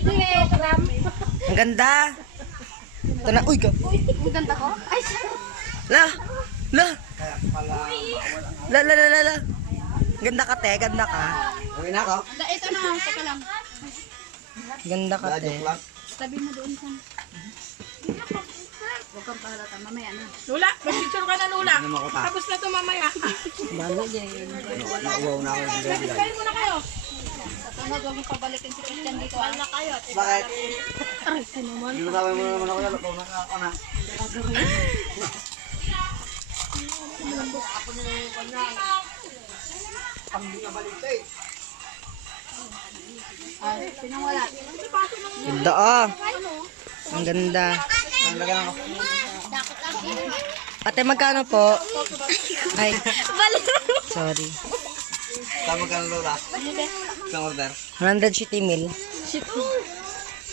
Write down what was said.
gram. Ang ganda. Ito na. Uy, Ang ganda ko. Ay, La! La! La, la, la, la, la. Ganda ka, te. Ganda ka. Okay na ako. ito na. Teka lang. Ganda ka, te. Tabi mo doon sa... Huwag kang pahalata. Mamaya na. Lula, mag-picture ka na, Lula. Ano mo ko pa? Tapos na to mamaya. Nauwaw na ako ng gabi. Kain muna kayo. Sa tunod, huwag mong pabalikin si Christian dito. Kain na kayo. Bakit? Aray, ko naman. Ilusawin mo naman ako na. Lukaw na ako na. Ay, sinawala. Ganda, ah. Ang ganda. Ang lagyan ako. Ate, magkano po? Ay. Sorry. Tama ka na, Lola. Isang order. 100 mil. Shit.